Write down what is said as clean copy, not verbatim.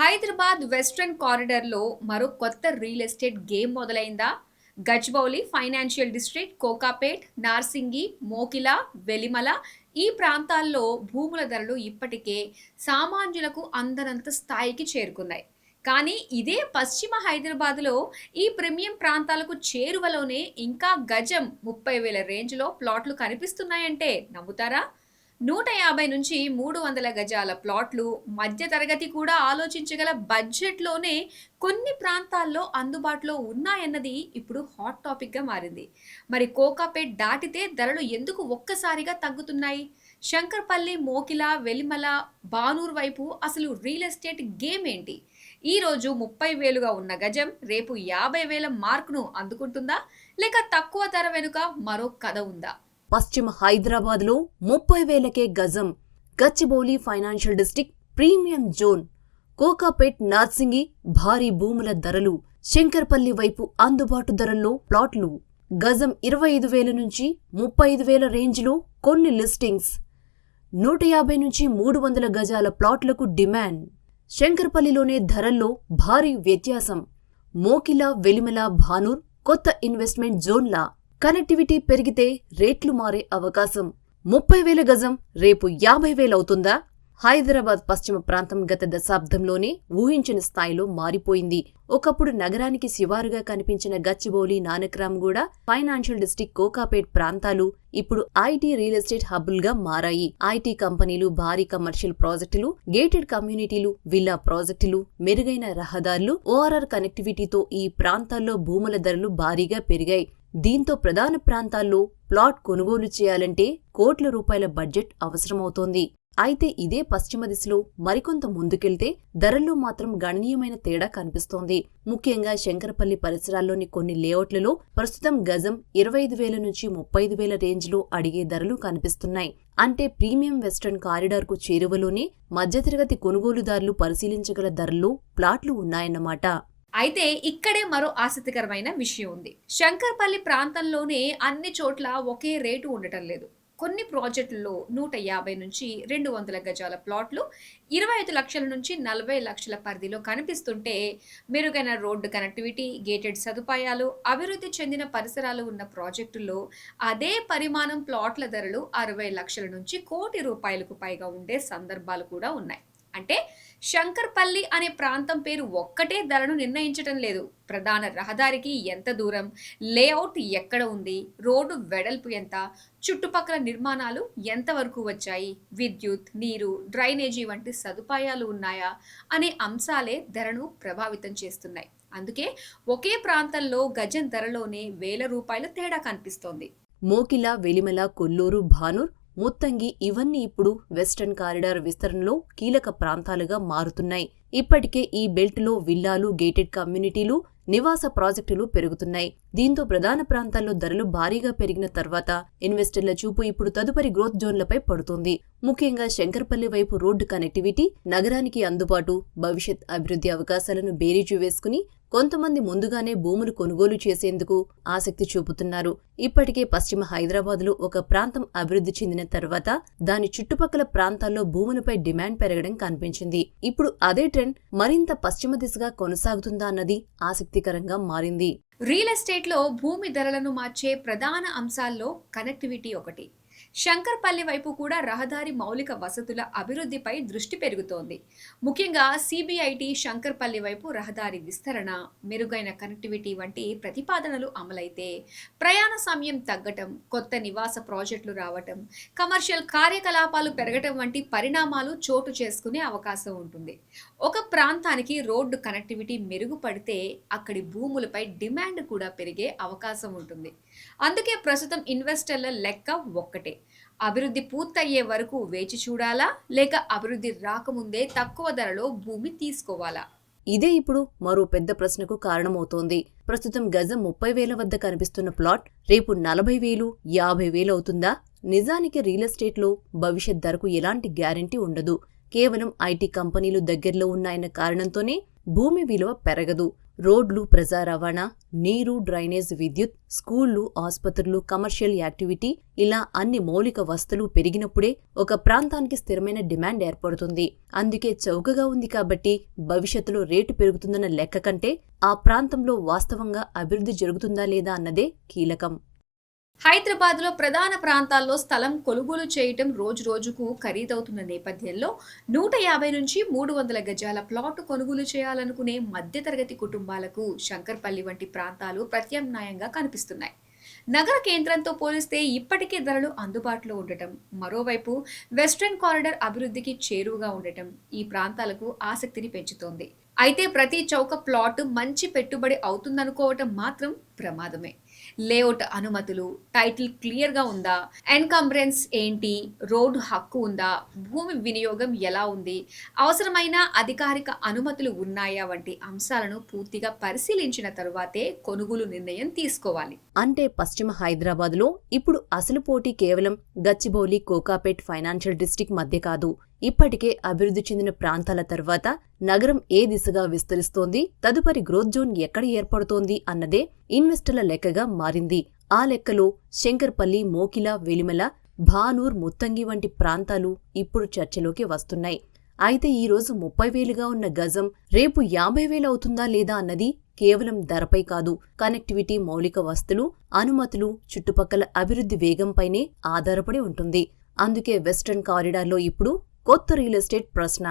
Hyderabad western కారిడార్‌లో మరో కొత్త రియల్ ఎస్టేట్ గేమ్ మొదలైందా? గచ్చిబౌలి, ఫైనాన్షియల్ డిస్ట్రిక్ట్, కోకాపేట్, నార్సింగి, మోకిలా, వెలిమల ఈ ప్రాంతాల్లో భూముల ధరలు ఇప్పటికే సామాన్యులకు అందనంత స్థాయికి చేరుకున్నాయి. కానీ ఇదే పశ్చిమ హైదరాబాద్‌లో ఈ ప్రీమియం ప్రాంతాలకు చేరువలోనే ఇంకా గజం 30,000 రేంజ్‌లో ప్లాట్లు కనిపిస్తున్నాయంటే నమ్ముతారా? 150-300 గజాల ప్లాట్లు, మధ్య తరగతి కూడా ఆలోచించగల బడ్జెట్‌లోనే కొన్ని ప్రాంతాల్లో అందుబాటులో ఉన్నాయన్నది ఇప్పుడు హాట్ టాపిక్‌గా మారింది. మరి కోకాపేట్ దాటితే ధరలు ఎందుకు ఒక్కసారిగా తగ్గుతున్నాయి? శంకర్పల్లి, మోకిల, వెలిమల, బానూర్ వైపు అసలు రియల్ ఎస్టేట్ గేమ్ ఏంటి? ఈరోజు 30,000గా ఉన్న గజం రేపు 50,000 మార్క్‌ను అందుకుంటుందా? లేక తక్కువ ధర వెనుక మరో కథ ఉందా? పశ్చిమ హైదరాబాద్లో 30,000కే గజం, Gachibowli financial district premium zone, Kokapet, Narsingi భారీ భూముల ధరలు, శంకర్పల్లి వైపు అందుబాటు ధరల్లో ప్లాట్లు, గజం 25,000 నుంచి 35,000 రేంజ్లో కొన్ని లిస్టింగ్స్, 150-300 గజాల ప్లాట్లకు డిమాండ్, శంకర్పల్లిలోనే ధరల్లో భారీ వ్యత్యాసం, మోకిల, వెలిమల, భానూర్ కొత్త ఇన్వెస్ట్మెంట్ జోన్లా, కనెక్టివిటీ పెరిగితే రేట్లు మారే అవకాశం, 30,000 గజం రేపు 50,000 అవుతుందా? హైదరాబాద్ పశ్చిమ ప్రాంతం గత దశాబ్దంలోనే ఊహించని స్థాయిలో మారిపోయింది. ఒకప్పుడు నగరానికి శివారుగా కనిపించిన గచ్చిబౌలి, నానక్రామ్గూడ, ఫైనాన్షియల్ డిస్ట్రిక్ట్, కోకాపేట్ ప్రాంతాలు ఇప్పుడు ఐటీ రియల్ ఎస్టేట్ హబ్బులుగా మారాయి. ఐటీ కంపెనీలు, భారీ కమర్షియల్ ప్రాజెక్టులు, గేటెడ్ కమ్యూనిటీలు, విల్లా ప్రాజెక్టులు, మెరుగైన రహదారులు, ఓఆర్ఆర్ కనెక్టివిటీతో ఈ ప్రాంతాల్లో భూముల ధరలు భారీగా పెరిగాయి. దీంతో ప్రధాన ప్రాంతాల్లో ప్లాట్ కొనుగోలు చేయాలంటే కోట్ల రూపాయల బడ్జెట్ అవసరమవుతోంది. అయితే ఇదే పశ్చిమ దిశలో మరికొంత ముందుకెళ్తే ధరల్లో మాత్రం గణనీయమైన తేడా కనిపిస్తోంది. ముఖ్యంగా శంకరపల్లి పరిసరాల్లోని కొన్ని లేఅవుట్లలో ప్రస్తుతం గజం 25,000 నుంచి 35,000 రేంజ్లో అడిగే ధరలు కనిపిస్తున్నాయి. అంటే ప్రీమియం వెస్ట్రన్ కారిడార్కు చేరువలోనే మధ్యతరగతి కొనుగోలుదారులు పరిశీలించగల ధరల్లో ప్లాట్లు ఉన్నాయన్నమాట. అయితే ఇక్కడే మరో ఆసక్తికరమైన విషయం ఉంది. శంకర్పల్లి ప్రాంతంలోనే అన్ని చోట్ల ఒకే రేటు ఉండటం లేదు. కొన్ని ప్రాజెక్టుల్లో 150-200 గజాల ప్లాట్లు 25 లక్షల నుంచి 40 లక్షల పరిధిలో కనిపిస్తుంటే, మెరుగైన రోడ్డు కనెక్టివిటీ, గేటెడ్ సదుపాయాలు, అభివృద్ధి చెందిన పరిసరాలు ఉన్న ప్రాజెక్టుల్లో అదే పరిమాణం ప్లాట్ల ధరలు 60 లక్షల నుంచి ₹1,00,00,000 పైగా ఉండే సందర్భాలు కూడా ఉన్నాయి. అంటే శంకర్పల్లి అనే ప్రాంతం పేరు ఒక్కటే ధరను నిర్ణయించటం లేదు. ప్రధాన రహదారికి ఎంత దూరం, లేఅవుట్ ఎక్కడ ఉంది, రోడ్డు వెడల్పు ఎంత, చుట్టుపక్కల నిర్మాణాలు ఎంతవరకు వచ్చాయి, విద్యుత్, నీరు, డ్రైనేజీ వంటి సదుపాయాలు ఉన్నాయా అనే అంశాలే ధరను ప్రభావితం చేస్తున్నాయి. అందుకే ఒకే ప్రాంతంలో గజం ధరలోనే ₹1,000 తేడా కనిపిస్తోంది. మోకిల, వెలిమల, కొల్లూరు, భానూర్, ముత్తంగి ఇవన్నీ ఇప్పుడు వెస్టర్న్ కారిడార్ విస్తరణలో కీలక ప్రాంతాలుగా మారుతున్నాయి. ఇప్పటికే ఈ బెల్ట్లో విల్లాలు, గేటెడ్ కమ్యూనిటీలు, నివాస ప్రాజెక్టులు పెరుగుతున్నాయి. దీంతో ప్రధాన ప్రాంతాల్లో ధరలు భారీగా పెరిగిన తర్వాత ఇన్వెస్టర్ల చూపు ఇప్పుడు తదుపరి గ్రోత్ జోన్లపై పడుతోంది. ముఖ్యంగా శంకర్పల్లి వైపు రోడ్డు కనెక్టివిటీ, నగరానికి అందుబాటు, భవిష్యత్ అభివృద్ధి అవకాశాలను బేరీజు వేసుకుని కొంతమంది ముందుగానే భూములు కొనుగోలు చేసేందుకు ఆసక్తి చూపుతున్నారు. ఇప్పటికే పశ్చిమ హైదరాబాద్లో ఒక ప్రాంతం అభివృద్ధి చెందిన తర్వాత దాని చుట్టుపక్కల ప్రాంతాల్లో భూములపై డిమాండ్ పెరగడం కనిపించింది. ఇప్పుడు అదే ట్రెండ్ మరింత పశ్చిమ దిశగా కొనసాగుతుందా అన్నది ఆసక్తికరంగా మారింది. రియల్ ఎస్టేట్లో భూమి ధరలను మార్చే ప్రధాన అంశాల్లో కనెక్టివిటీ ఒకటి. శంకర్పల్లి వైపు కూడా రహదారి మౌలిక వసతుల అభివృద్ధిపై దృష్టి పెరుగుతోంది. ముఖ్యంగా సిబిఐటి శంకర్పల్లి వైపు రహదారి విస్తరణ, మెరుగైన కనెక్టివిటీ వంటి ప్రతిపాదనలు అమలైతే ప్రయాణ సమయం తగ్గటం, కొత్త నివాస ప్రాజెక్టులు రావటం, కమర్షియల్ కార్యకలాపాలు పెరగటం వంటి పరిణామాలు చోటు చేసుకునే అవకాశం ఉంటుంది. ఒక ప్రాంతానికి రోడ్డు కనెక్టివిటీ మెరుగుపడితే అక్కడి భూములపై డిమాండ్ కూడా పెరిగే అవకాశం ఉంటుంది. అందుకే ప్రస్తుతం ఇన్వెస్టర్ల లెక్క ఒక్కటే. అభివృద్ధి పూర్తయ్యే వరకు వేచి చూడాలా, లేక అభివృద్ధి రాకముందే తక్కువ ధరలో భూమి తీసుకోవాలా? ఇదే ఇప్పుడు మరో పెద్ద ప్రశ్నకు కారణమవుతోంది. ప్రస్తుతం గజం 30,000 వద్ద కనిపిస్తున్న ప్లాట్ రేపు 40,000, 50,000 అవుతుందా? నిజానికి రియల్ ఎస్టేట్లో భవిష్యత్ ధరకు ఎలాంటి గ్యారెంటీ ఉండదు. కేవలం ఐటీ కంపెనీలు దగ్గరలో ఉన్నాయన్న కారణంతోనే భూమి విలువ పెరగదు. రోడ్లు, ప్రజా రవాణా, నీరు, డ్రైనేజ్, విద్యుత్, స్కూళ్లు, ఆసుపత్రులు, కమర్షియల్ యాక్టివిటీ ఇలా అన్ని మౌలిక వస్తువులు పెరిగినప్పుడే ఒక ప్రాంతానికి స్థిరమైన డిమాండ్ ఏర్పడుతుంది. అందుకే చౌకగా ఉంది కాబట్టి భవిష్యత్తులో రేటు పెరుగుతుందన్న లెక్క కంటే ఆ ప్రాంతంలో వాస్తవంగా అభివృద్ధి జరుగుతుందా లేదా అన్నదే కీలకం. హైదరాబాద్లో ప్రధాన ప్రాంతాల్లో స్థలం కొనుగోలు చేయటం రోజురోజుకు ఖరీదవుతున్న నేపథ్యంలో 150 నుంచి 300 గజాల ప్లాట్ కొనుగోలు చేయాలనుకునే మధ్యతరగతి కుటుంబాలకు శంకర్పల్లి వంటి ప్రాంతాలు ప్రత్యామ్నాయంగా కనిపిస్తున్నాయి. నగర కేంద్రంతో పోలిస్తే ఇప్పటికే ధరలు అందుబాటులో ఉండటం, మరోవైపు వెస్ట్రన్ కారిడార్ అభివృద్ధికి చేరువగా ఉండటం ఈ ప్రాంతాలకు ఆసక్తిని పెంచుతోంది. అయితే ప్రతి చౌక ప్లాట్ మంచి పెట్టుబడి అవుతుందనుకోవటం మాత్రం ప్రమాదమే. లేఅవుట్ అనుమతులు, టైటిల్ క్లియర్గా ఉందా, ఎన్కంబ్రెన్స్ ఏంటి, రోడ్డు హక్కు ఉందా, భూమి వినియోగం ఎలా ఉంది, అవసరమైన అధికారిక అనుమతులు ఉన్నాయా వంటి అంశాలను పూర్తిగా పరిశీలించిన తరువాతే కొనుగోలు నిర్ణయం తీసుకోవాలి. అంటే పశ్చిమ హైదరాబాద్లో ఇప్పుడు అసలు పోటీ కేవలం గచ్చిబౌలి, కోకాపేట్ ఫైనాన్షియల్ డిస్ట్రిక్ట్ మధ్య కాదు. ఇప్పటికే అభివృద్ధి చెందిన ప్రాంతాల తర్వాత నగరం ఏ దిశగా విస్తరిస్తోంది, తదుపరి గ్రోత్ జోన్ ఎక్కడ ఏర్పడుతోంది అన్నదే ఇన్వెస్టర్ల లెక్కగా మారింది. ఆ లెక్కలో శంకర్పల్లి, మోకిల, వెలిమల, భానూర్, ముత్తంగి వంటి ప్రాంతాలు ఇప్పుడు చర్చలోకి వస్తున్నాయి. అయితే ఈరోజు 30,000గా ఉన్న గజం రేపు 50,000 అవుతుందా లేదా అన్నది కేవలం ధరపై కాదు, కనెక్టివిటీ, మౌలిక వస్తువులు, అనుమతులు, చుట్టుపక్కల అభివృద్ధి వేగంపైనే ఆధారపడి ఉంటుంది. అందుకే వెస్ట్రన్ కారిడార్లో ఇప్పుడు కొత్త రియల్ ఎస్టేట్ ప్రశ్న.